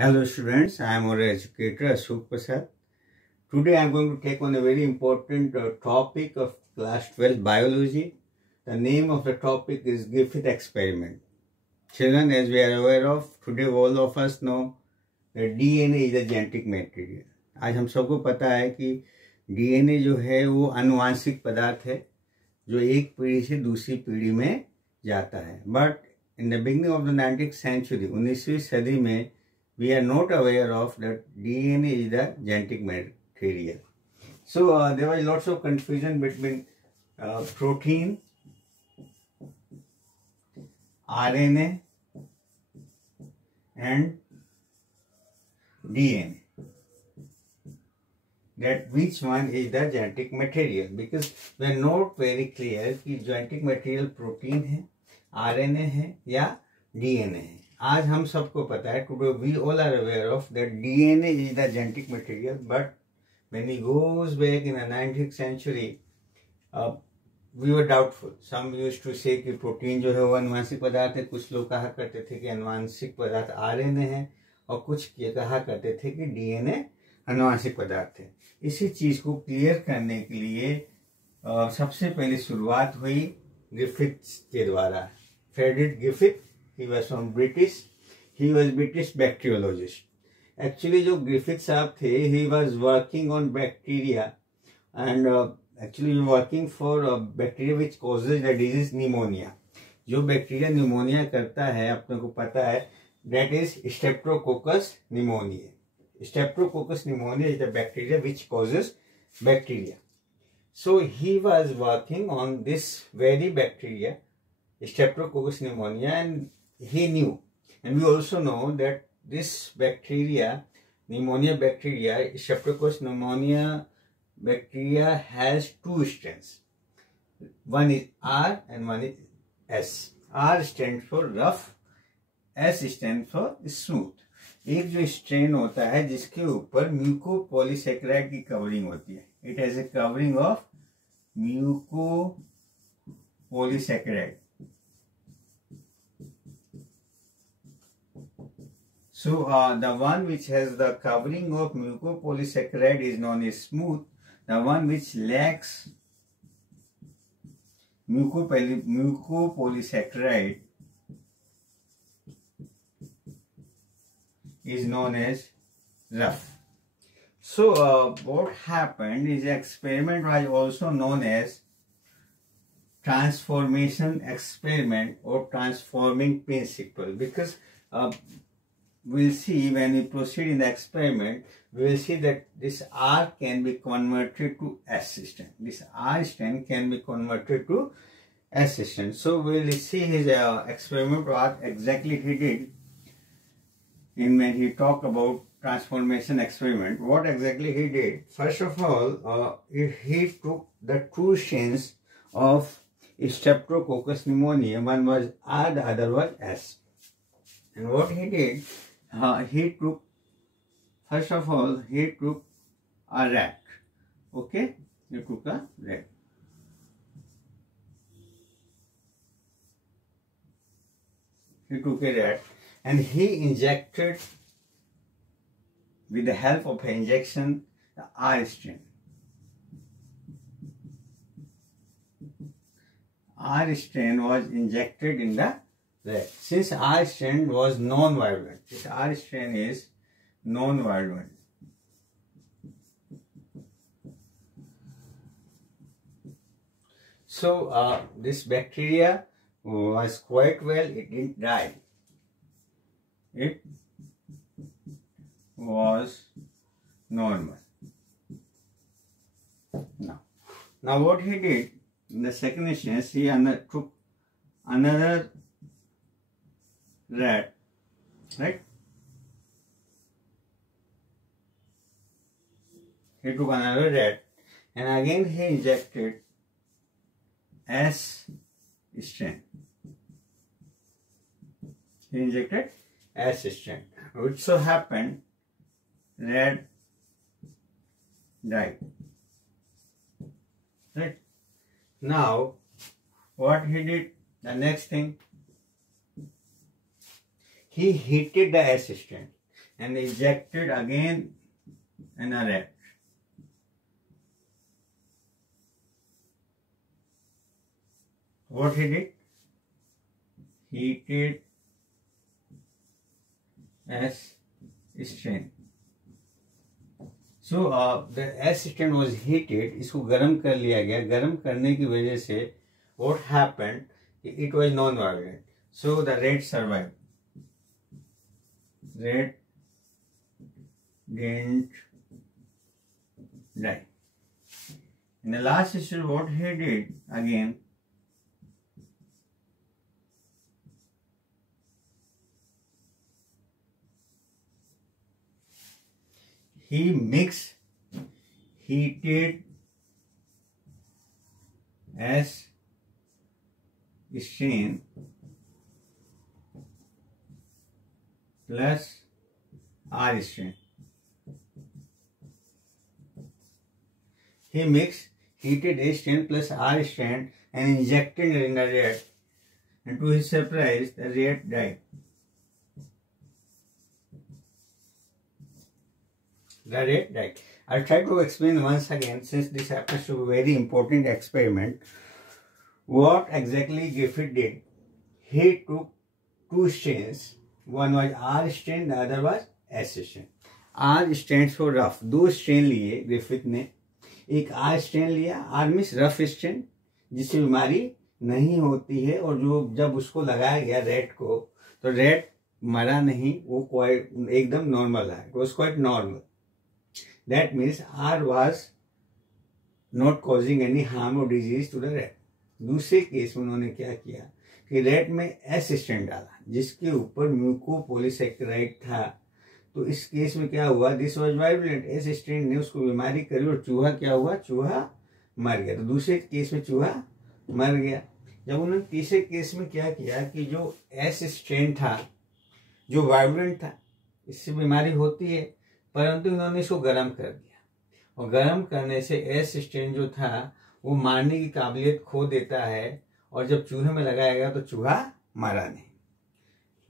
Hello students, I am our educator Ashok Prasad. Today I am going to take on a very important topic of class 12 biology. The name of the topic is Griffith experiment. Children, as we are aware of, today all of us know that DNA is a genetic material. आज हम सबको पता है कि DNA जो है वो आनुवांशिक पदार्थ है जो एक पीढ़ी से दूसरी पीढ़ी में जाता है. But in the beginning of the 19th century, 19वीं सदी में we are not aware of that DNA is the genetic material. So there was lots of confusion between protein, RNA and DNA. That which one is the genetic material, because we are not very clear कि genetic material protein है, RNA है या DNA है. आज हम सबको पता है, today we all are aware of that DNA is the genetic material, but when it goes back in the 19th century, we were doubtful. Some used to say कि प्रोटीन जो है वो अनुवांशिक पदार्थ है, कुछ लोग कहा करते थे कि अनुवांशिक पदार्थ RNA है, और कुछ कहा करते थे कि DNA अनुवांशिक पदार्थ है. इसी चीज को क्लियर करने के लिए सबसे पहले शुरुआत हुई ग्रिफिथ के द्वारा. Frederick Griffith, he was from British. He was British bacteriologist. Actually जो ग्रिफिथ साहब थे, he was working on bacteria and actually working for bacteria which causes the disease pneumonia. जो बैक्टीरिया निमोनिया करता है, अपने को पता है, that is Streptococcus pneumoniae. Streptococcus pneumoniae is the bacteria which causes bacteria. So he was working on this very bacteria, Streptococcus pneumoniae, and he knew, and we also know that this bacteria, pneumonia bacteria, Streptococcus pneumoniae bacteria has two strains. One is R and one is S. R stands for rough, S stands for smooth. एक जो strain होता है जिसके ऊपर mucopolysaccharide की covering होती है, it has a covering of mucopolysaccharide. So the one which has the covering of mucopolysaccharide is known as smooth. The one which lacks mucopolysaccharide is known as rough. So what happened is, experiment was also known as transformation experiment or transforming principle, because we'll see when we proceed in the experiment, we will see that this R can be converted to S strand. This R strand can be converted to S strand. So we'll see his experiment, what exactly he did. When he talked about transformation experiment, what exactly he did? First of all, he took the two strains of Streptococcus pneumoniae. One was R, the other was S. And what he did, he took, first of all, he took a rat. Okay, he took a rat. He took a rat and he injected, with the help of an injection, the R strain. R strain was injected in the rat. Since R strain was non-virulent, this R strain is non-virulent. So this bacteria was quite well, it didn't die. It was normal. Now what he did in the second instance, he took another rat, right? He took another rat and again he injected S strain. He injected S strain, which so happened rat died. Right? Now, what he did, the next thing, he heated the S strand. and ejected again in a rat. What he did? Heated S strain. So the S strain was heated. इसको गर्म कर लिया गया. गर्म करने की वजह से what happened? It was non-violent. So the rat survived. Rat didn't die. In the last issue, what he did again? He mixed heated S strain plus R strain. He mixed heated S strain plus R strain and injected in the rat, and to his surprise, the rat died. The rat died. I'll try to explain once again, since this happens to be a very important experiment. What exactly Griffith did? He took two strains. One was R strain, the other was S strain. R stands for rough. दो strain लिए Griffith ने. एक R strain लिया. R means rough strain, जिससे बीमारी नहीं होती है, और जो जब उसको लगाया गया रेट को, तो रेट मरा नहीं, वो क्वाइट एकदम नॉर्मल है. It was quite normal. That means R was not causing any harm or disease to the rat. दूसरे केस में उन्होंने क्या किया कि रेट में एस स्ट्रेन डाला, जिसके ऊपर म्यूकोपॉलीसैकेराइड था. तो इस केस में क्या हुआ? This was violent. S strain ने उसको बीमारी करी और चूहा क्या हुआ? चूहा मर गया. तो दूसरे केस में चूहा मर गया. जब उन्होंने तीसरे केस में क्या किया कि जो एस स्ट्रेन था, जो वायलेंट था, इससे बीमारी होती है, परंतु इन्होंने इसको गर्म कर दिया, और गर्म करने से एस स्ट्रेन जो था वो मारने की काबिलियत खो देता है, और जब चूहे में लगाया गया तो चूहा मारा नहीं.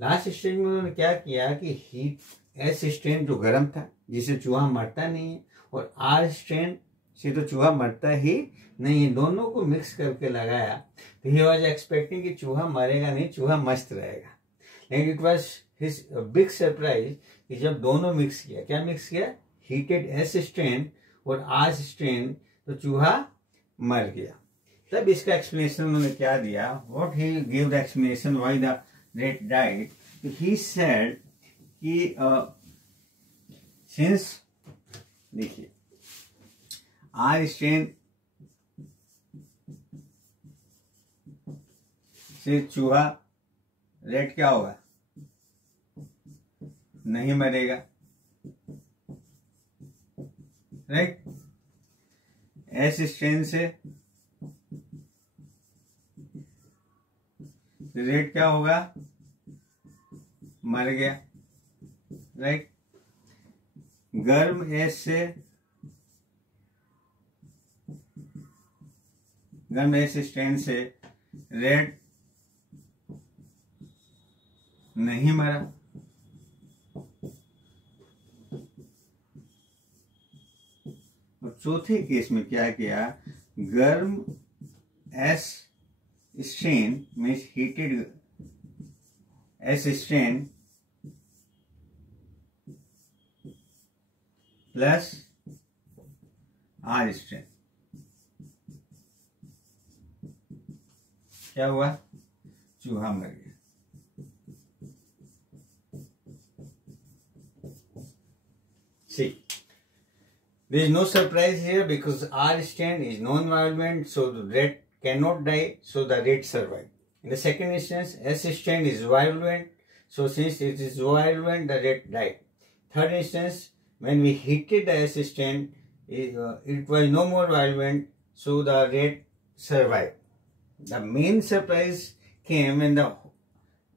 लास्ट स्टेज में उन्होंने क्या किया कि हीट एस स्ट्रेन जो गर्म था, जिससे चूहा मरता नहीं है, और आर स्ट्रेन से तो चूहा मरता ही नहीं है, दोनों को मिक्स करके लगाया. तो ही वॉज एक्सपेक्टिंग कि चूहा मरेगा नहीं, चूहा मस्त रहेगा. लेकिन it was his big surprise कि जब दोनों मिक्स किया, क्या मिक्स किया? हीटेड एस स्ट्रेन और आर स्ट्रेन, तो चूहा मर गया. तब इसका एक्सप्लेनेशन उन्होंने क्या दिया? What he give the explanation why the rate died. He said कि सिंस, देखिए, आर स्ट्रेन से चूहा, रेट क्या होगा? नहीं मरेगा, राइट. एस स्ट्रेन से रेट क्या होगा? मर गया, राइट. गर्म एस से, गर्म एस स्ट्रेन से रेट नहीं मरा. और चौथे केस में क्या किया? गर्म S strain means heated S strain plus R strain. क्या हुआ? चूहा मर गया. See, there is no surprise here because R strain is non-violent, so the rat cannot die, so the rat survived. In the second instance, S strain is violent, so since it is violent, the rat died. Third instance, when we heated the S strain, it was no more violent, so the rat survived. The main surprise came when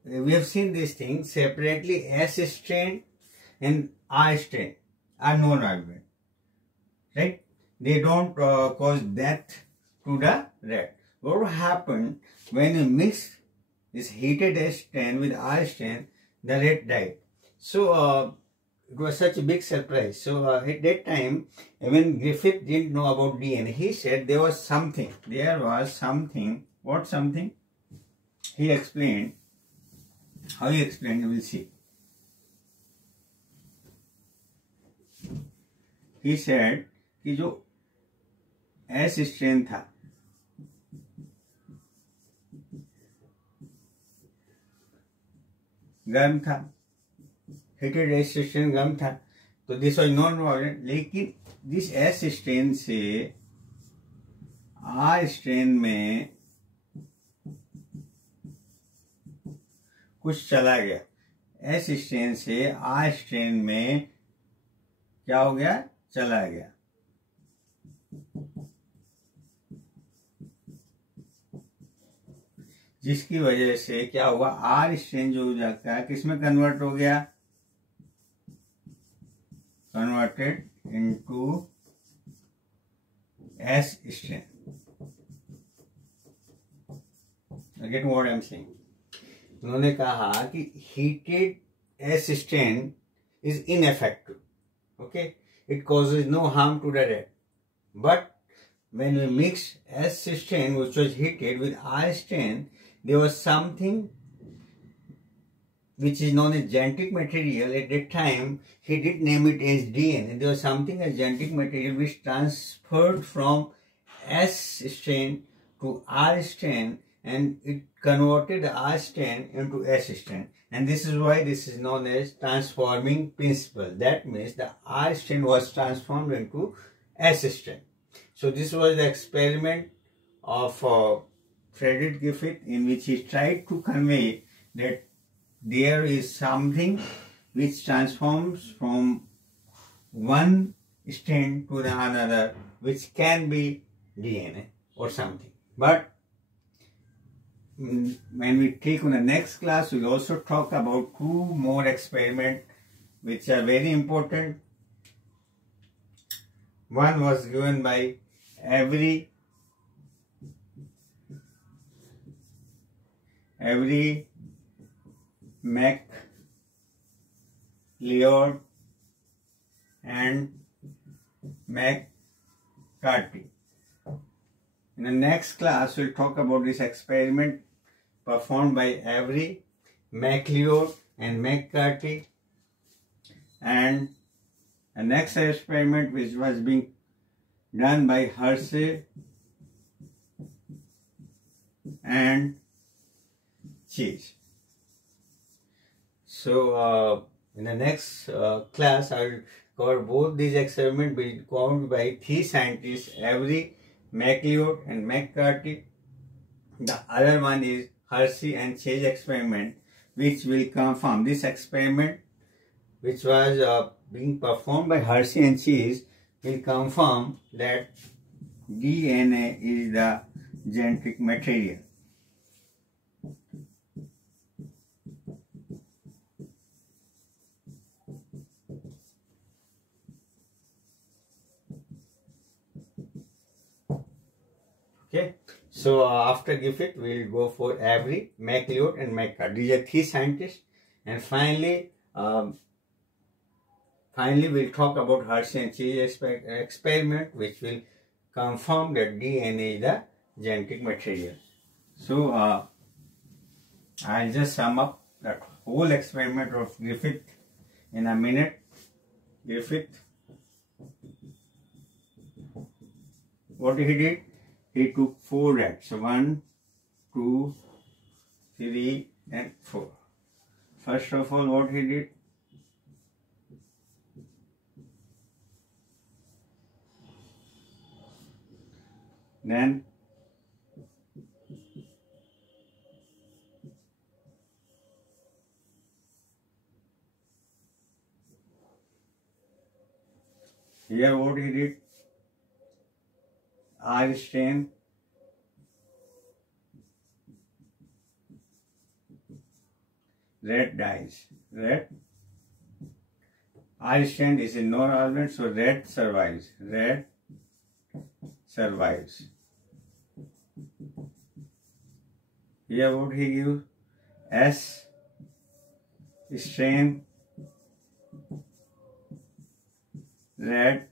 we have seen this thing separately. S strain and R strain are non-violent, right? They don't cause death to the rat. What happened when you mix this heated S strain with R strain? The rat died. So it was such a big surprise. So at that time, when Griffith didn't know about DNA, he said there was something. What something? He explained. How he explained, you will see. He said कि जो S strain था, गर्म था, heated S strain गर्म था, तो this was not problem. लेकिन this S strain से R strain में कुछ चला गया. S strain से R strain में क्या हो गया? चला गया. जिसकी वजह से क्या हुआ? R strain जो हो जाता है किसमें कन्वर्ट हो गया? Converted into S strain. Get what I am saying? उन्होंने कहा कि heated S strain is ineffective. Okay, it causes no harm to the rat. But when we mix S strain which was heated with R strain, there was something which is known as genetic material. At that time, he did name it as DNA. There was something as genetic material which transferred from S strain to R strain, and it converted the R strain into S strain. And this is why this is known as transforming principle. That means the R strain was transformed into S strain. So this was the experiment of Frederick Griffith, in which he tried to convey that there is something which transforms from one strain to the another, which can be DNA or something. But when we take on the next class, we will also talk about two more experiments which are very important. One was given by every MacLeod and McCarthy. In the next class, we'll talk about this experiment performed by Avery, MacLeod and McCarthy, and the next experiment which was being done by Hershey and Chase. So in the next class, I will cover both these experiments performed by three scientists, Avery, MacLeod and McCarthy. The other one is Hershey and Chase experiment, which will confirm this experiment, which was being performed by Hershey and Chase, will confirm that DNA is the genetic material. Okay, so after Griffith, we will go for Avery, MacLeod and McCarthy. These are three scientists. And finally, we'll talk about Hershey and Chase experiment, which will confirm that DNA is the genetic material. So, I'll just sum up that whole experiment of Griffith in a minute. Griffith, what he did? He took 4 rats, 1, 2, 3 and 4. First of all, what he did? Then here what he did? R strain, rat dies. R strain is a non-organic, so rat survives. Rat survives. Here what he gives? S strain rat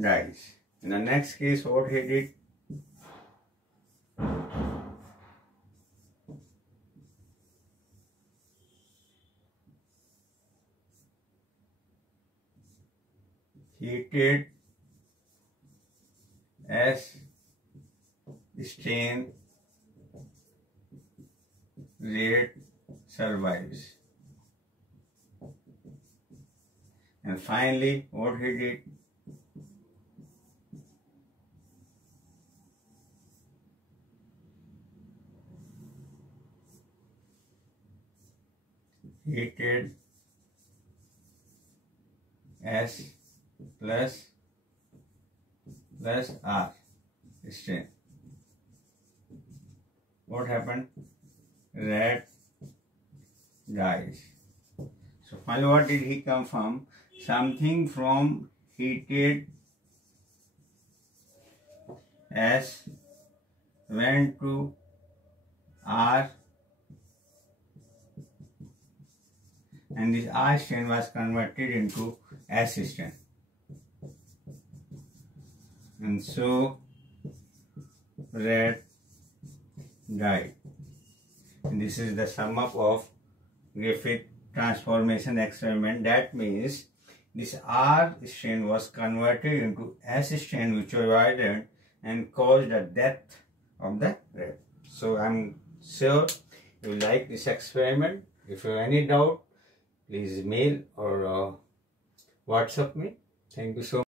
dies. In the next case, what he did? Heated as strain, rat survives. And finally, what he did? Heated S plus R strain. What happened? Rat dies. So finally, what did he confirm? Something from heated S went to R, and this R strain was converted into S strain. And so rat died. And this is the sum up of Griffith transformation experiment. That means this R strain was converted into S strain, which was violent and caused the death of the rat. So I'm sure you like this experiment. If you have any doubt, please mail or WhatsApp me. Thank you so much.